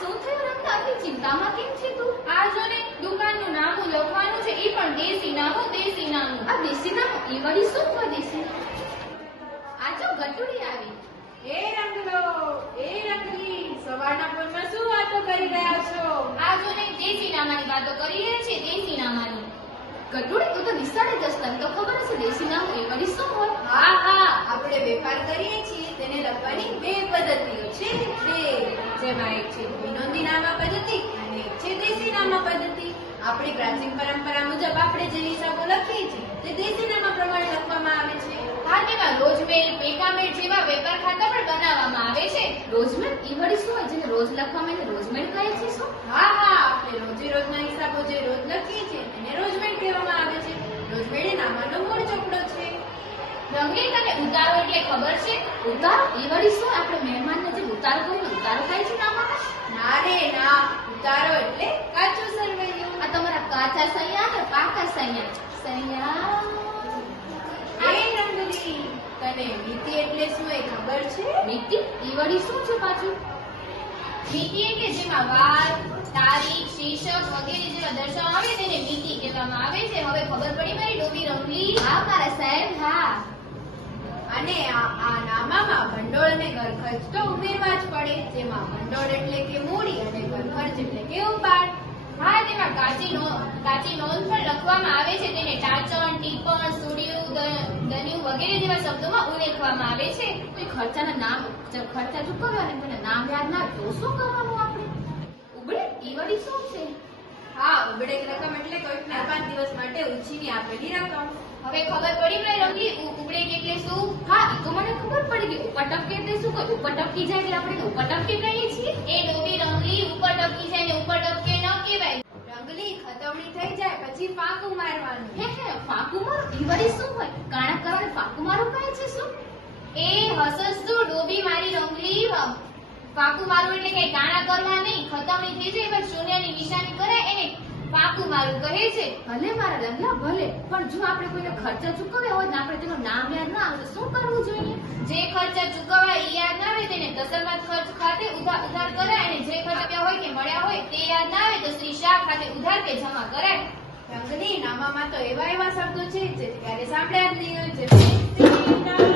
શું થયું રમતા? આટલી ચિંતામાં કેમ છે તું? આ જો ને દુકાનનું નામ લખવાનું છે, ઈ પણ દેશી નામું. આ દેશી નામ એ વળી શું હોય દેશી? આ જો ગટુડી આવી. એ રંગલો, એ રંગલી, સવારના પોરમાં શું વાતો કરી રહ્યા છો? આ જો ને દેશી નામાની વાતો કરી રહ્યા છે, દેશી નામાની. ગટુડી તું તો નિશાળે જશ, તને તો ખબર હશે દેશી નામ એ વળી શું હોય? હા, આપણે વેપાર કરીએ છીએ તેને લખવાની બે પદ્ધતિઓ છે. જેમાં એક છે વિનોદી નામા પદ્ધતિ અને એક છે દેશી નામા પદ્ધતિ. આપણી પ્રાચીન પરંપરા મુજબ આપણે જે હિસાબો લખીએ છીએ તે દેશી નામા પ્રમાણે લખવામાં આવે છે. હા, તેમાં રોજમેળ, પેકામેળ જેવા વેપાર ખાતા પણ બનાવવામાં આવે છે. રોજમેળ એ વળી શું હોય? જેને રોજ લખવામાં એને રોજમેળ કહે છે શું? હા, આપણે રોજે રોજના હિસાબો જે રોજ લખીએ છીએ તેને રોજમેળ કહેવામાં આવે છે. રોજમેળ એ નામાનો મૂળ ચોપડો છે. રંગીન, તને ઉતારો એટલે ખબર છે? ઉતારો એ વળી શું? આપણે મહેમાનને જે ઉતારો કરીને ઉતારો થાય છે નામાં? ના રે ના, ઉતારો એટલે કાચું સરવૈયું. આ તમારા કાચા સૈયા કે પાકા સૈયા? સૈયા. એ રંગલી, તને મિતિ એટલે શું એ ખબર છે? મિતિ એ વળી શું છે પાછું? મિતિ એટલે જેમાં વાર, તારીખ, શીર્ષક વગેરે જેવા દર્શાવ આવે તેને મિતિ કહેવામાં આવે છે. હવે ખબર પડી મારી ડોબી રંગલી? હા મારા સાહેબ, હા. અને આ નામામાં ભંડોળ અને ઘરખર્ચ તો ઉમેરવા જ પડે. જેમાં ભંડોળ એટલે કે મૂડી અને ઘરખર્ચ એટલે કે ઉપાડ. હા, તેમાં કાચી નોંધ પણ લખવામાં આવે છે. તેને ટાચણ, ટીપણ, સુડિયું, દનિયું વગેરે જેવા શબ્દોમાં ઉલ્લેખવામાં આવે છે. કોઈ ખર્ચાના નામ, ખર્ચા ચૂકવ્યા અને તેને નામ યાદ ના હોય તો શું કરવાનું આપણે? ઉબળે એ વળી શું છે? હા, ઉબળેક રકમ એટલે કોઈકને 5 દિવસ માટે ઉછીની આપેલી રકમ. હવે ખબર પડી મેં રંગી ઉબળેક એટલે શું? હા, એ તો મને ખબર પડી ગઈ. ઉપર ટપકે એટલે શું? કોઈ ઉપર ટપકી જાય એટલે આપણે ઉપર ટપકી કહીએ છીએ. એ ડોબી રંગલી, ઉપર ટપકી જાય ને ઉપર ટપકે ન કહેવાય. રંગલી, ખતમણી થઈ જાય પછી ફાંકું મારવાનું. હે, ફાંકું મારું એ વળી શું હોય? કાણા કરવાને ફાંકું મારું કહે છે શું? એ હસસ તું ડોબી મારી રંગલી. ફાંકું મારવું એટલે કઈ કાણા કરવા નહીં. ખતમણી થઈ જાય પછી શૂન્યની નિશાની કરાય એને ફાંકું મારું કહે છે. ભલે મારા રંગલા, ભલે, પણ જો આપણે કોઈને ખર્ચા ચૂકવ્યા હોય ને આપણે તેનું નામ યાદ ના આવે તો શું કરવું જોઈએ? જે ખર્ચા ચૂકવ્યા એ યાદ ના આવે તેને તસલમાત ખર્ચ ખાતે ઉધાર કરાય. અને જે ખર્ચા હોય કે મળ્યા હોય તે યાદ ના આવે તો શ્રી શાહ ખાતે ઉધાર કે જમા કરાય. રંગની નામામાં તો એવા શબ્દો છે જે ક્યારે સાંભળ્યા જ નહીં હોય.